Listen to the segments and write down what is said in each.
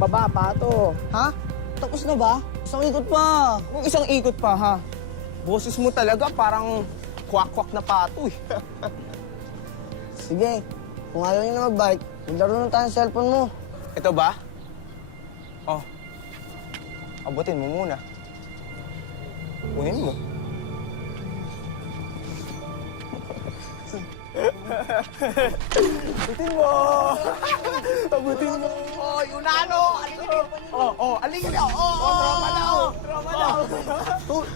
baba, pato. Ha? Tapos na ba? Isang ikot pa. Kung isang ikot pa, ha? Boses mo talaga parang kwak-kwak na pato, eh. Sige, kung ayaw niyo na mag-bike, maglaro na tayo ng cellphone mo. Ito ba? Oh. Abutin mo muna. Kunin mo. Abutin mo! Abutin mo! Oh, yun na, ano? Alingin niyo! Tropa daw! Tropa daw!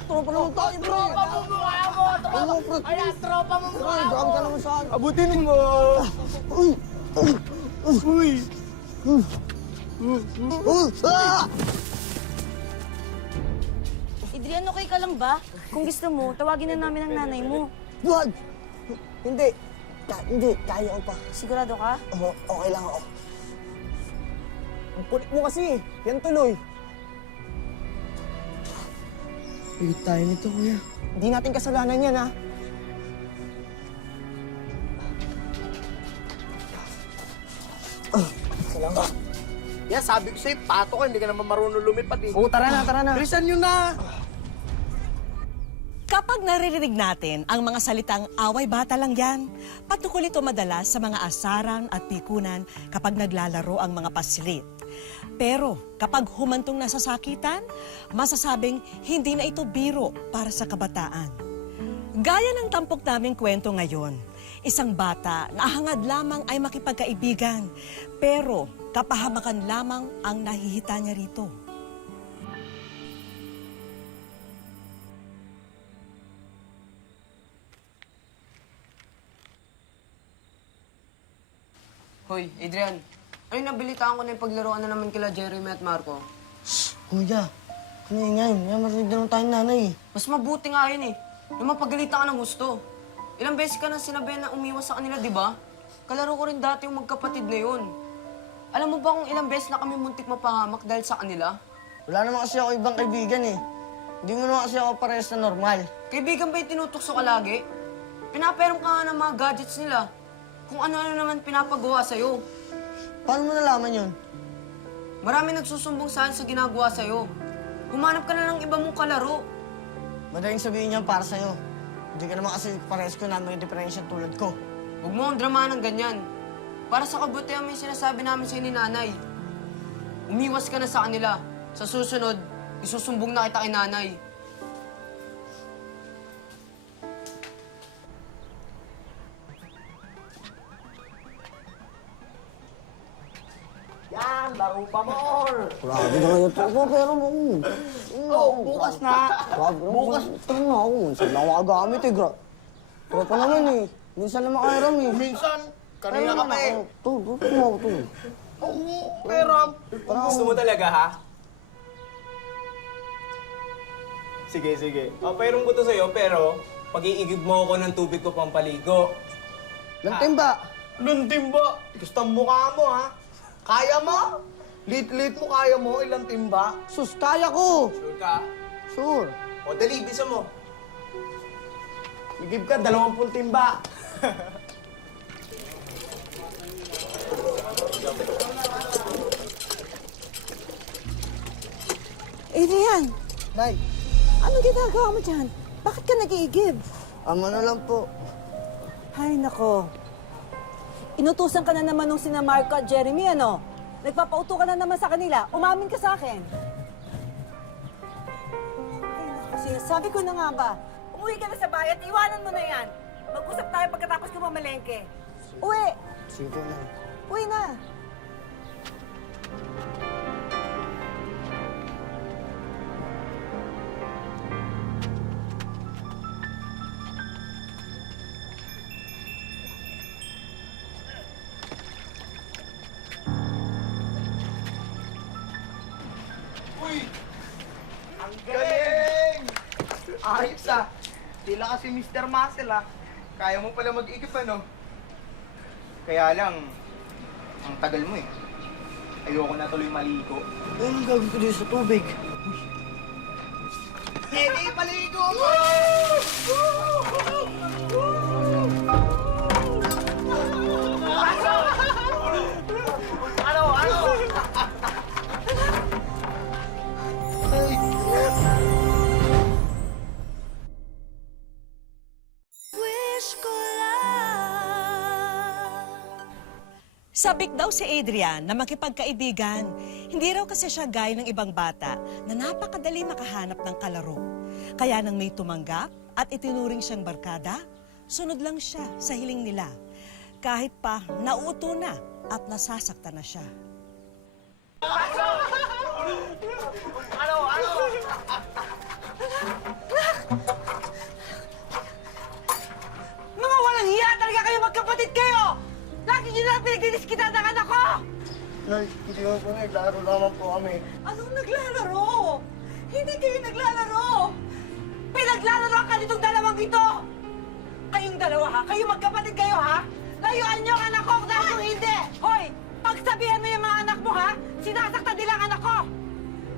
Tropa naman tayo, bro. Tropa mo mukha mo! Tropa! Ayan, tropa mo mukha mo! Grabe ka naman sa akin. Abutin mo! Uy! Uy! Ah! Adrian, okay ka lang ba? Kung gusto mo, tawagin na namin ang nanay mo. Wag! Hindi. Hindi, kaya ko pa. Sigurado ka? Oo, okay lang ako. Ang kulit mo kasi. Yan tuloy. Pigit tayo nito, kuya. Hindi natin kasalanan yan, ha? Salamat. Yan, sabi ko sa'yo, pato ka, hindi ka naman marunong lumipad eh. Oo, tara na, tara na. Bilisan nyo na! Kapag naririnig natin ang mga salitang away bata lang yan, patukol ito madalas sa mga asaran at pikunan kapag naglalaro ang mga pasilit. Pero kapag humantong na sa sakitan, masasabing hindi na ito biro para sa kabataan. Gaya ng tampok naming kwento ngayon, isang bata na hangad lamang ay makipagkaibigan, pero kapahamakan lamang ang nahihita niya rito. Hoy, Adrian. Ay, nabilitaan ko na yung paglaruan na naman kila Jeremy at Marco. Kuya, ano yung ngayon? May marinig na lang tayong nanay eh. Mas mabuti nga yun eh. Yung mapagalitan ka ng gusto. Ilang beses ka na sinabi na umiwas sa kanila, di ba? Kalaro ko rin dati yung magkapatid na yun. Alam mo ba kung ilang beses na kami muntik mapahamak dahil sa kanila? Wala naman kasi ako ibang kaibigan eh. Hindi mo naman kasi ako parehas na normal. Kaibigan ba yung tinutukso ka lagi? Pinaperong ka nga ng mga gadgets nila. Kung ano-ano naman pinapagawa sa'yo. Paano mo nalaman yun? Marami nagsusumbong sa akin sa ginagawa sa'yo. Humanap ka na ng iba mong kalaro. Madaling sabihin yan para sa'yo. Hindi ka naman kasi parehas ko na may diferensya tulad ko. Huwag mo ang drama ng ganyan. Para sa kabutihan may sinasabi namin sa'yo ni nanay. Umiwas ka na sa kanila. Sa susunod, isusumbong na kita kay nanay. Yan, laro pa more! Grabe na kayo tropa, pero mo. Bukas na! Bukas. Ito na ako. Minsan lang makagamit eh. Tropa naman eh. Minsan lang makairam eh. Minsan, kanina ka pa eh. Ito, ito mo ako. Oo, Peram. Gusto mo talaga, ha? Sige, sige. Papairom ko to sa'yo, pero pag-iigib mo ako ng tubig ko pampaligo. Lantimba. Luntimba! Gusto ang mukha mo, ha? Kaya mo? Lit-lit mo, kaya mo? Ilang timba? Sus, kaya ko. Sure ka? Sure. O, dali, bisa mo. Igib ka, 20 timba. Adrian, Nay, ano ginagawa mo dyan? Bakit ka nag-iigib? ama na lang po. Ay, nako. Inutusan ka na naman nung sina Marco at Jeremy, ano? Nagpapauto ka na naman sa kanila. Umamin ka sa akin. Ay, nako, sabi ko na nga ba? Umuwi ka na sa bayan, iwanan mo na yan. Mag-usap tayo pagkatapos ko mamalengke. Uwi! Sige po, Nay. Uwi na! Ang galing! Ayos ah. Tila kasi Mr. Muscle ah. Kaya mo pala mag-ikip, ano? Kaya lang, ang tagal mo eh. Ayoko na tuloy maligo. Ay, anong gagawin ko dito sa tubig? Hindi, paligo mo! Ano? Sabik daw si Adrian na makipagkaibigan. Hindi raw kasi siya gaya ng ibang bata na napakadali makahanap ng kalaro. Kaya nang may tumanggap at itinuring siyang barkada, sunod lang siya sa hiling nila. Kahit pa nauuto na at nasasaktan na siya. Mga walang hiya talaga kayo, magkapatid kayo! Lagi nyo na pinagdidiskita ng anak ko! Nay, hindi mo po naglaro naman po kami. Anong naglalaro? Hindi kayo naglalaro! Pinaglalaro ka nitong dalawang ito! Kayong dalawa ha? Kayo magkapatid kayo ha? Layuan niyo ang anak ko dahil kung hindi! Hoy! Pagsabihan mo yung mga anak mo ha? Sinasaktan nila ang anak ko!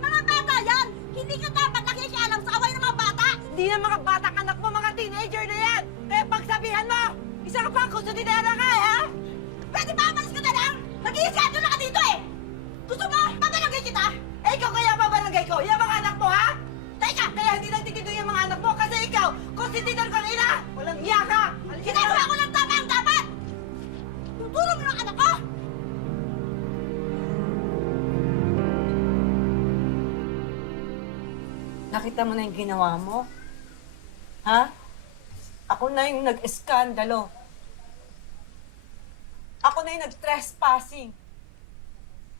Mga bata yan! Hindi ka dapat nakikialam sa away ng mga bata! Hindi na mga batang anak mo, mga teenager na yan! Kaya pagsabihan mo! Isa ka pang kusudidera ka ha? Pwede ba umalis ka na lang? Nag-iiskado na ka dito eh! Gusto mo? Pabalagay kita? Eh, ikaw kaya pabarangay ko? Yung mga anak mo ha? Teka! Kaya hindi nagtikido yung mga anak mo kasi ikaw, konsididor kang ina! Walang iya ka! Ginagawa ko lang tama ang dapat! Tutulong mo ng anak ko! Nakita mo na yung ginawa mo? Ha? Ako na yung nag-eskandalo. Ako na yung nag-trespassing.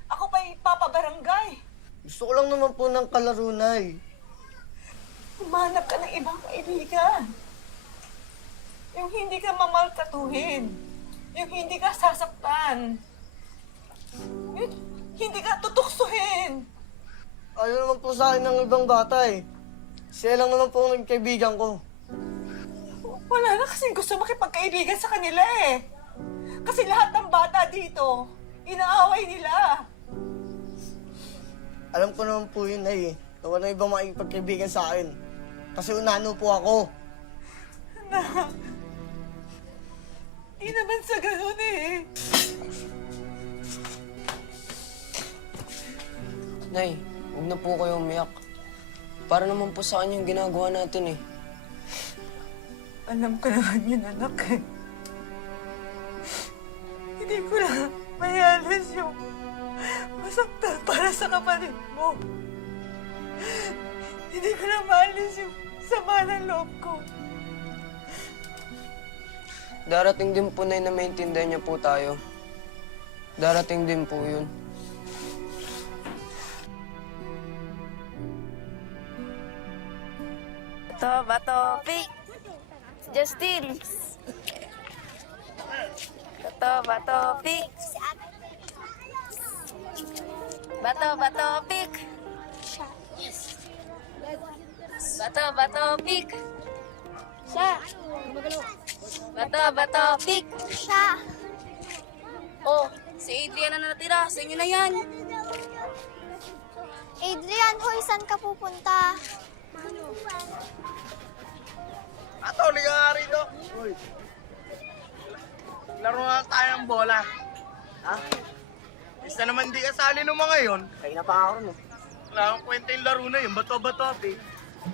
Ako pa yung papabarangay. Gusto ko lang naman po ng kalaro, Nay. Humanap ka ng ibang kaibigan. Yung hindi ka mamaltratuhin. Yung hindi ka sasaktan. Yung hindi ka tutuksuhin. Ayaw naman po sa akin ng ibang bata eh. Siya lang naman po ang kaibigan ko. Wala na kasing gusto makipagkaibigan sa kanila eh. Kasi lahat ng bata dito, inaaway nila. Alam ko naman po yun, Nay eh. Na walang ibang makikipagkaibigan sa akin. Kasi unano po ako. Di naman sa ganun eh. Nay, huwag na po kayo umiyak. Para naman po sa kanya yung ginagawa natin eh. Alam ko naman yun, anak eh. Hindi ko na mayalis yung masaktan para sa kapatid mo. Hindi ko na maalis yung sama ng loob ko. Darating din po, Nay, na maintindihan niya po tayo. Darating din po yun. Bato, pick! Justin! Bato, pick! Bato, pick! Bato, pick! Siya! Bato, pick! Siya! Oh, si Adrian na natira. Sa inyo na yan. Adrian, hoy, saan ka pupunta? Ato, liga nga rito. Uy. Laro nga tayo ng bola. Ha? Isa naman di kasali ng mga yon. Kaya na pa ako rin eh. Wala akong kwenta yung laro na yun. Bato-bato, api.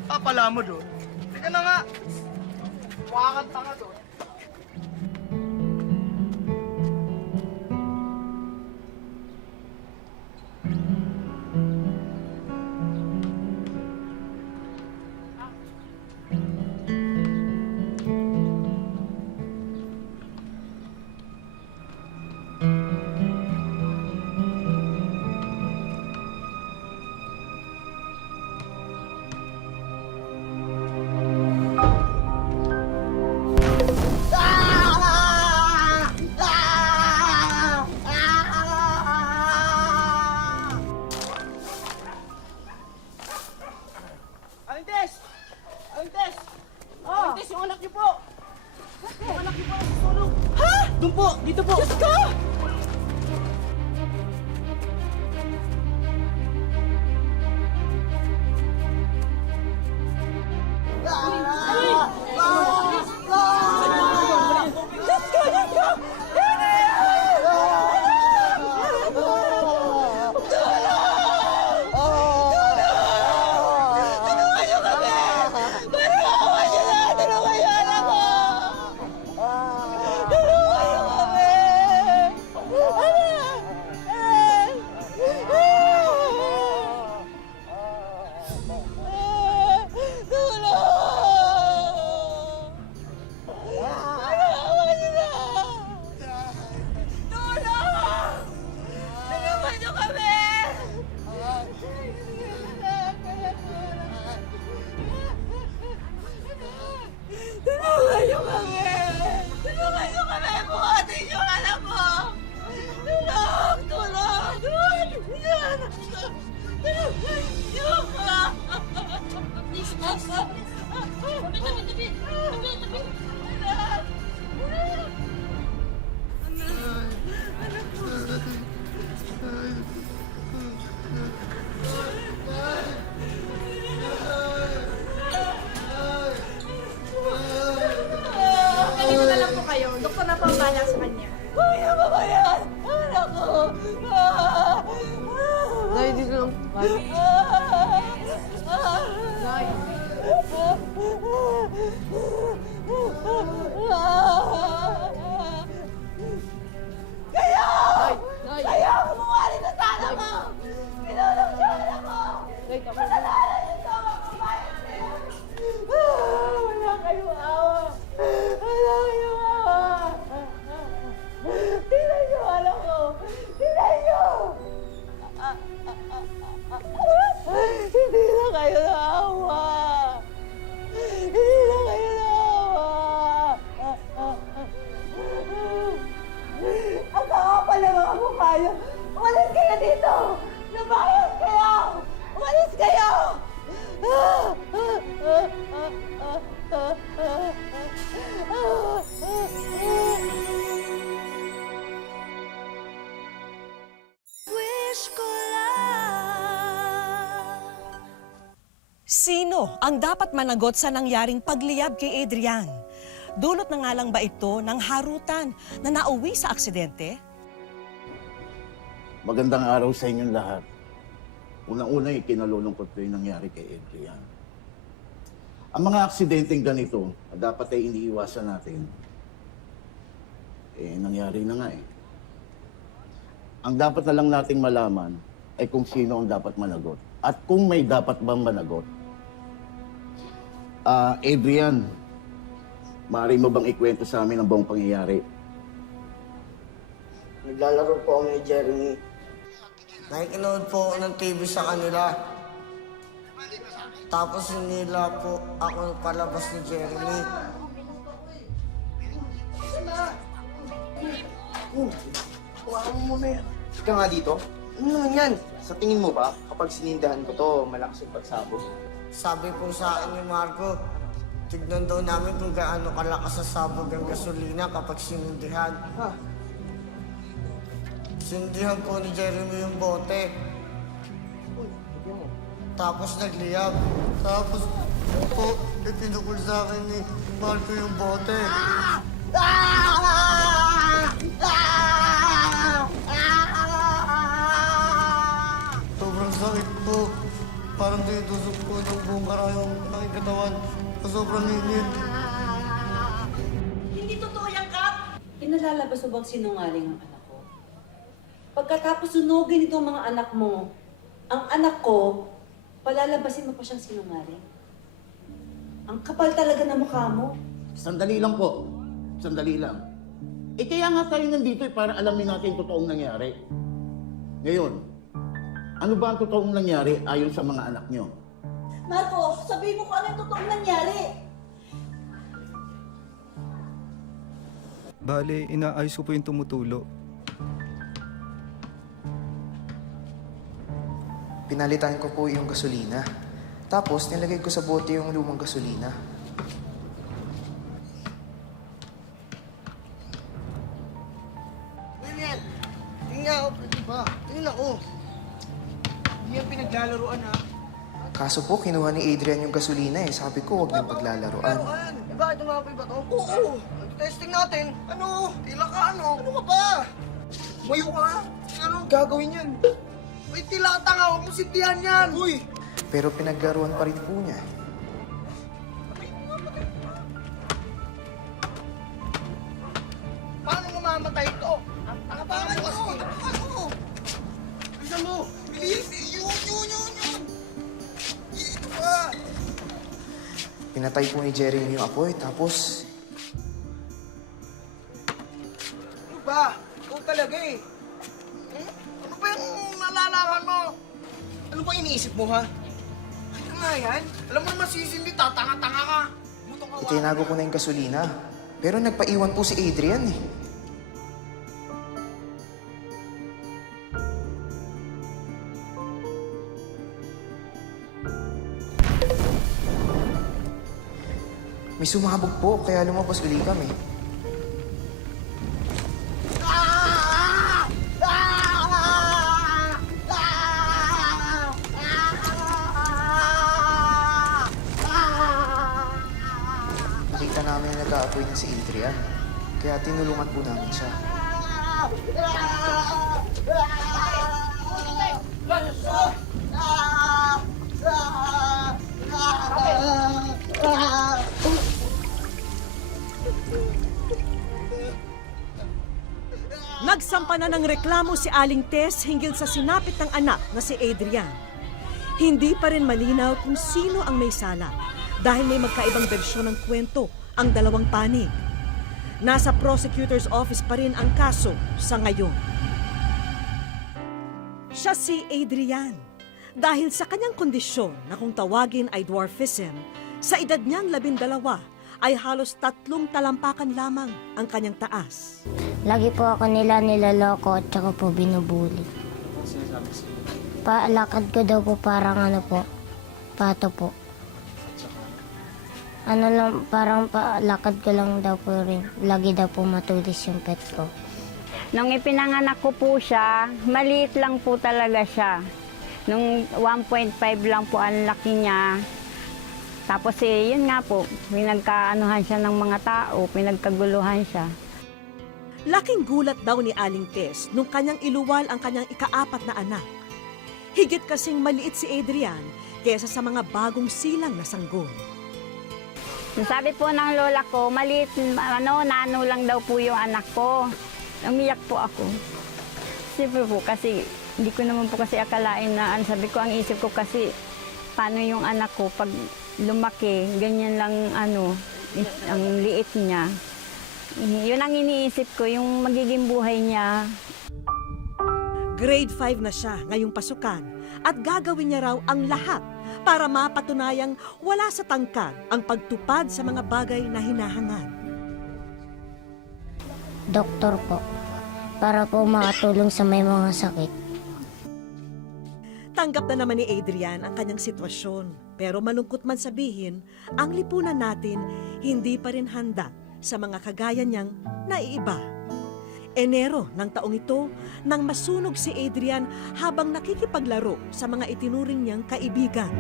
Papala mo doon. Teka na nga. Wakakanta ka doon. Alintes! Alintes! Alintes, yung anak niyo po! Yung anak niyo po natutulog! Ha? Doon po! Dito po! Diyos ko! Ganito na lang po kayo. Doktor na po ang bahala sa kanya. Ay, ano ba yan? Anak ko! Nay, dito lang. Nay. Kaya bumali na sa anak ko! Pinulong siya anak ko! Kasalanan nito, magbabayad niya! Wala kayong awa! Wala kayong awa! Tingnan niyo, anak ko! Tingnan niyo! Hindi na kayo naawa! Hindi na kayo naawa! Ang kakapal na mga mukha niyo! Umalis kayo dito! Nabayas kayo! Umalis kayo! Wish ko lang. Sino ang dapat managot sa nangyaring pagliyab kay Adrian? Dulot na nga lang ba ito ng harutan na nauwi sa aksidente? Magandang araw sa inyong lahat. Unang-una, ikinalulungkot ko yung nangyari kay Adrian. Ang mga aksidenteng ganito, dapat ay iniiwasan natin. Nangyari na nga eh. Ang dapat na lang nating malaman ay kung sino ang dapat managot. At kung may dapat bang managot. Adrian, maaari mo bang ikwento sa amin ang buong pangyayari? Naglalaro po kami ni Jeremy. Nakikinood po ako ng TV sa kanila. Tapos hinila po ako palabas ni Jeremy. Huwag mo muna yan. Ka nga dito. Ano naman yan? Sa tingin mo ba, kapag sinindahan ko to, malakas yung pagsabog? Sabi po sa akin ni Marco, tignan daw namin kung gaano kalakas sa sabog ang gasolina kapag sinindihan. Sindihan po ni Jeremy yung bote. Tapos nagliyab. Tapos po, ipinukul sa akin ni Marco yung bote. Sobrang sakit po. Parang titusok po ng buong karayong aking katawan. Sobrang init. Hindi totoo yan, Kap! Pinalalabas mo bang sinungaling ang anak ko? Pagkatapos sunugin itong mga anak mo, ang anak ko, palalabasin mo pa siyang sinungaling? Ang kapal talaga ng mukha mo. Sandali lang po. Sandali lang. Kaya nga tayo nandito para alamin natin yung totoong nangyari. Ngayon, ano ba ang totoong nangyari ayon sa mga anak nyo? Marco, sabihin mo kung ano yung totoong nangyari. Bale, inaayos ko po yung tumutulo. Pinalitan ko po yung gasolina. Tapos, nilagay ko sa bote yung lumang gasolina. William! Tingnan ako, pwede ba? Tingnan ako. Hindi yan pinaglalaroan ha. Kaso po, kinuha ni Adrian yung gasolina eh. Sabi ko, huwag niyang paglalaroan. Laruan! Bakit umapoy ba to? Oo! Testing natin. Ano? Tila ka ano? Ano ka ba? Mayo ka? Ano gagawin yan? May tilata nga, huwag mo sindihan yan! Uy! Pero pinaglaruan pa rin po niya. Paano mamamatay ito? Ang pangan mo! Ano? Bisa mo! Bilis! Yun! Ito pa! Pinatay po ni Jeremy yung apoy. Tapos, Ano ba? Ikaw talaga eh. Ano ba yung nalalaman mo? Ano ba iniisip mo ha? Kaya nga yan. Alam mo naman sisindi, tatanga-tanga ka. Mutong kawa. itinago ko na yung gasolina. Pero nagpaiwan po si Adrian eh. May sumabog po, kaya lumabas uli kami. Nakita namin na nag-aapoy na si Adrian, kaya tinulungan po namin siya. Nagsampa na ng reklamo si Aling Tess hinggil sa sinapit ng anak na si Adrian. Hindi pa rin malinaw kung sino ang may sala dahil may magkaibang bersyon ng kwento ang dalawang panig. Nasa prosecutor's office pa rin ang kaso sa ngayon. Siya si Adrian dahil sa kanyang kondisyon na kung tawagin ay dwarfism, sa edad niyang 12 ay halos 3 talampakan lamang ang kanyang taas. Lagi po ako nila nilaloko at saka po binubuli. Paalakad ko daw po parang pato po. Parang paalakad ko lang daw po rin. Lagi daw po matulis yung pet ko. Nung ipinanganak ko po siya, maliit lang po talaga siya. Nung 1.5 lang po ang laki niya. Tapos yun nga po, pinagkaanuhan siya ng mga tao, pinagkaguluhan siya. Laking gulat daw ni Aling Tess nung kanyang iluwal ang kanyang ika-4 na anak. Higit kasing maliit si Adrian kaysa sa mga bagong silang na sanggol. Sabi po ng lola ko, maliit, nano lang daw po yung anak ko. Umiyak po ako. Siyempre po kasi, hindi ko naman po kasi akalain na, sabi ko, ang isip ko kasi, paano yung anak ko pag lumaki, ganyan lang ang liit niya. Yun ang iniisip ko, yung magiging buhay niya. Grade 5 na siya ngayong pasukan at gagawin niya raw ang lahat para mapatunayang wala sa tangkad ang pagtupad sa mga bagay na hinahangad. Doktor po, para po makatulong sa may mga sakit. Tanggap na naman ni Adrian ang kanyang sitwasyon, pero malungkot man sabihin, ang lipunan natin hindi pa rin handa sa mga kagaya niyang naiiba. Enero ng taong ito nang masunog si Adrian habang nakikipaglaro sa mga itinuring niyang kaibigan.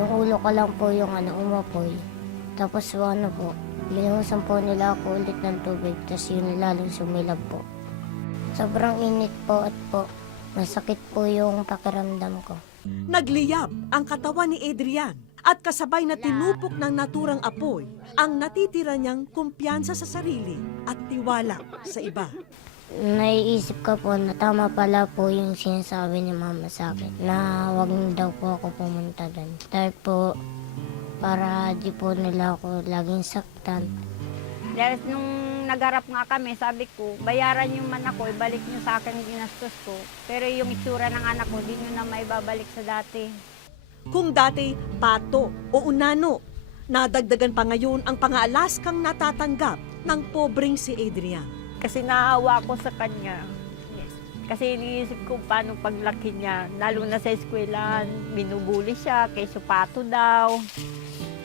Yung ulo ko lang po yung umapoy. Tapos po, linusan po nila ako ulit ng tubig, tapos yun lalong sumilab po. Sobrang init po at masakit po yung pakiramdam ko. Nagliyab ang katawan ni Adrian at kasabay na tinupok ng naturang apoy ang natitira niyang kumpiyansa sa sarili at tiwala sa iba. Naiisip ko po na tama pala po yung sinasabi ni mama sa akin na wag daw po ako pumunta doon. Dahil po para di po nila ako laging saktan. Dahil nung nagharap nga kami, sabi ko, bayaran yung man ako, ibalik nyo sa akin yung ginastos ko. Pero yung itsura ng anak ko, di nyo na maibabalik sa dati. Kung dati pato o unano, nadagdagan pa ngayon ang pang-aalaskang natatanggap ng pobreng si Adrian. Kasi naawa ko sa kanya. Kasi iniisip ko paano paglaki niya, lalo na sa eskwelahan, binubuli siya, kay supato daw.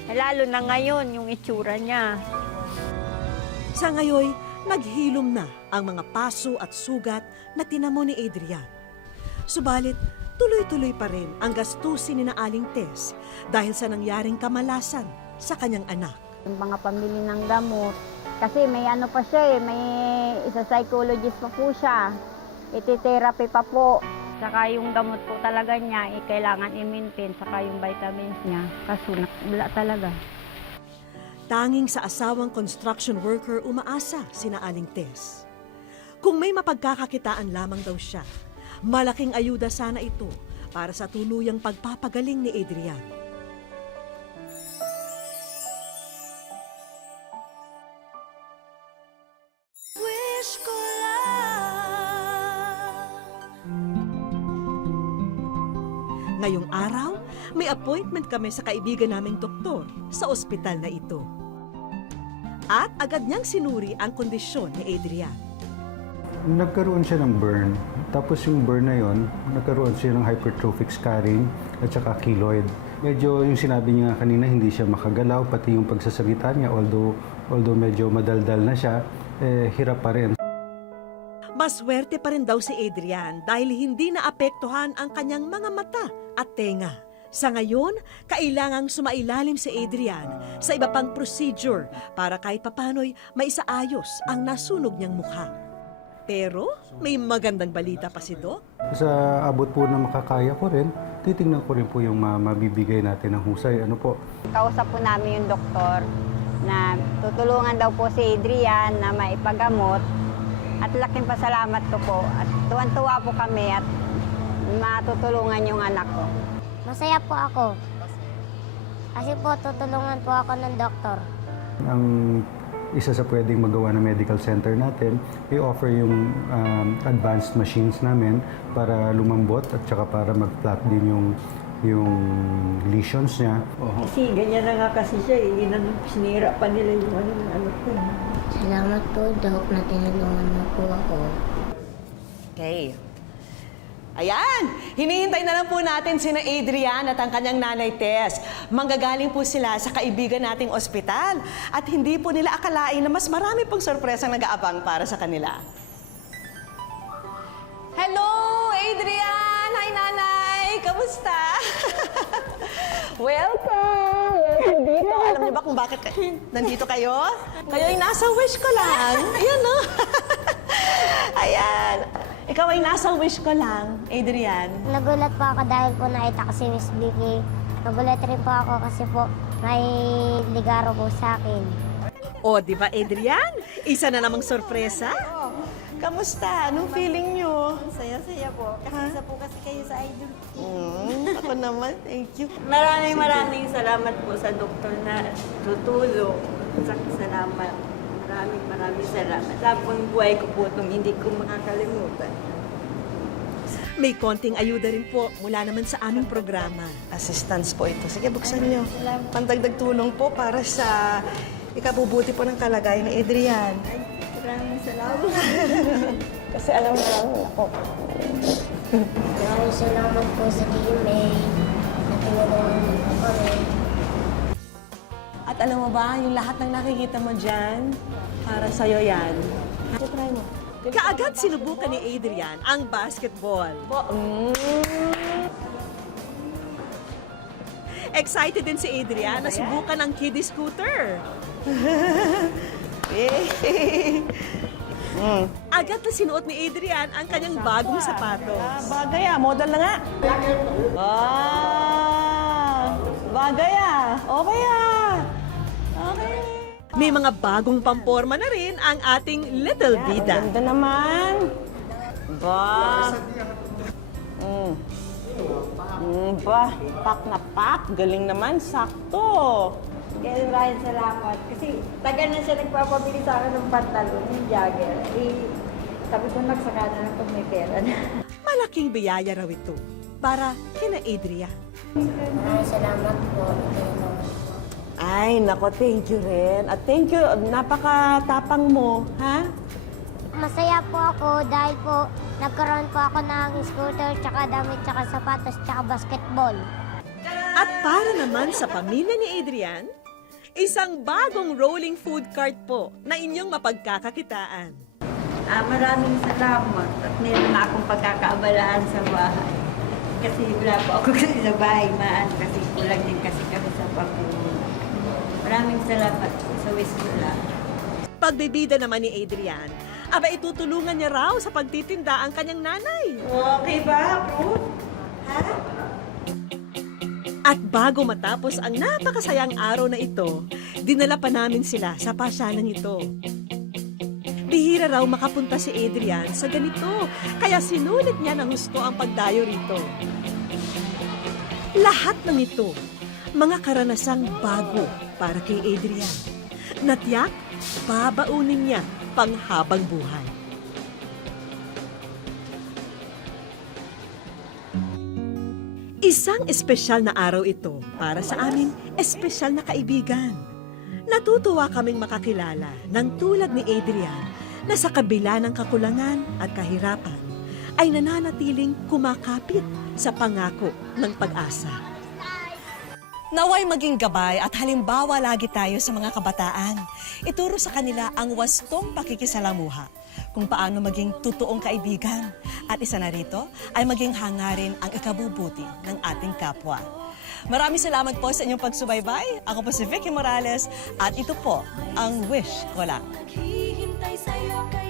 Lalo na ngayon, yung itsura niya. Sa ngayon, naghilom na ang mga paso at sugat na tinamo ni Adrian. Subalit, tuloy-tuloy pa rin ang gastusin ni na Aling Tess dahil sa nangyaring kamalasan sa kanyang anak. Yung mga pamili ng gamot, kasi may pa siya may isa psychologist pa po siya. Iti-therapy pa po. Saka yung gamot po talaga niya, kailangan i-maintain, saka yung vitamins niya. Kaso wala talaga. Tanging sa asawang construction worker umaasa sina Aling Tess. Kung may mapagkakakitaan lamang daw siya, malaking ayuda sana ito para sa tuluyang pagpapagaling ni Adrian. Wish ko lang. Ngayong araw, may appointment kami sa kaibigan naming doktor sa ospital na ito. At agad niyang sinuri ang kondisyon ni Adrian. Nagkaroon siya ng burn. Tapos yung burn na yon, nagkaroon siya ng hypertrophic scarring at saka keloid. medyo yung sinabi niya kanina, hindi siya makagalaw, pati yung pagsasalita niya, although medyo madaldal na siya, hirap pa rin. Maswerte pa rin daw si Adrian dahil hindi naapektuhan ang kanyang mga mata at tenga. Sa ngayon, kailangang sumailalim si Adrian sa iba pang procedure para kahit papano'y maisaayos ang nasunog niyang mukha. Pero may magandang balita pa si Doc. Sa abot po na makakaya ko rin, titingnan ko rin po yung mabibigay natin ng husay. Ano po? Kausap po namin yung doktor na tutulungan daw po si Adrian na maipagamot. At laking pasalamat ko po. At tuwan-tuwa po kami at matutulungan yung anak ko. Masaya po ako. Kasi po tutulungan po ako ng doktor. Ang isa sa pwedeng magawa ng medical center natin, i-offer yung advanced machines namin para lumambot at saka para mag-flat din yung lesions niya. Kasi ganyan na nga kasi siya eh. Sinira pa nila yung ano ko. Salamat po, Doc, na tinulungan mo po ako. Okay. Ayan! Hinihintay na lang po natin sina Adrian at ang kanyang nanay Tess. Manggagaling po sila sa kaibigan nating ospital. At hindi po nila akalain na mas marami pong sorpresang nag-aabang para sa kanila. Hello, Adrian! Hi, nanay! Kamusta? Welcome! Welcome dito. Alam niyo ba kung bakit nandito kayo? Kayo ay nasa wish ko lang. Ayan, no? Ayan. Ikaw ay nasa wish ko lang, Adrian. Nagulat po ako dahil po nakita ko si Miss Vicky. Nagulat rin po ako kasi po may ligaro po sa akin. O, di ba, Adrian? Isa na namang sorpresa. Kamusta? Anong feeling nyo? Saya-saya po. Kasi isa po kasi kayo sa idol. Ako naman, thank you. Maraming salamat po sa doktor na tutulong. Salamat. Maraming salamat. Tapos buhay ko po itong hindi ko makakalimutan. May konting ayuda rin po mula naman sa aming programa. Assistance po ito. Sige, buksan nyo. Pandagdag tulong po para sa ikabubuti po ng kalagayan ni Adrian. Maraming salamat. Kasi alam mo lang ako. Maraming salamat po sa DMA na tinulungan mo po kami. At alam mo ba, yung lahat ng nakikita mo dyan, para sa'yo yan. Try mo. Kaagad sinubukan ni Adrian ang basketball. Excited din si Adrian na subukan ang kiddie scooter. Agad na sinuot ni Adrian ang kanyang bagong sapatos. Bagay model na nga. Bagay Okay Okay. May mga bagong pamporma na rin ang ating little bida. Ganda naman. Pak na pak. Galing naman. Sakto. Kaya maraming salamat. Kasi tagal na siya nagpapabili sa akin ng pantalon, yung jogger. Sabi ko nagsaka na lang pag may pera na. Malaking biyaya raw ito para kina Adrian. Maraming salamat po. Ay, nako, thank you rin. At thank you, napakatapang mo, ha? Masaya po ako dahil po nagkaroon po ako ng scooter, tsaka damit, tsaka sapatos, tsaka basketball. At para naman sa pamilya ni Adrian, isang bagong rolling food cart po na inyong mapagkakakitaan. Maraming salamat at meron na akong pagkakaabalaan sa bahay. Kasi wala po ako kasi sa bahay kasi kulang din kasi kami sa pagpunan. Maraming salamat po sa Wismula. Pagbibida naman ni Adrian, aba itutulungan niya raw sa pagtitinda ang kanyang nanay. Okay ba, bro? Ha? At bago matapos ang napakasayang araw na ito, dinala pa namin sila sa pasyalan ito. Bihira raw makapunta si Adrian sa ganito, kaya sinulit niya ng gusto ang pagdayo rito. Lahat ng ito, mga karanasang bago para kay Adrian. Natiyak, babaunin niya panghabang buhay. Isang espesyal na araw ito para sa aming espesyal na kaibigan. Natutuwa kaming makakilala ng tulad ni Adrian na sa kabila ng kakulangan at kahirapan ay nananatiling kumakapit sa pangako ng pag-asa. Naway maging gabay at halimbawa lagi tayo sa mga kabataan. Ituro sa kanila ang wastong pakikisalamuha, kung paano maging totoong kaibigan. At isa na rito ay maging hangarin ang ikabubuti ng ating kapwa. Maraming salamat po sa inyong pagsubaybay. Ako po si Vicky Morales at ito po ang Wish Ko Lang. Naghihintay sa'yo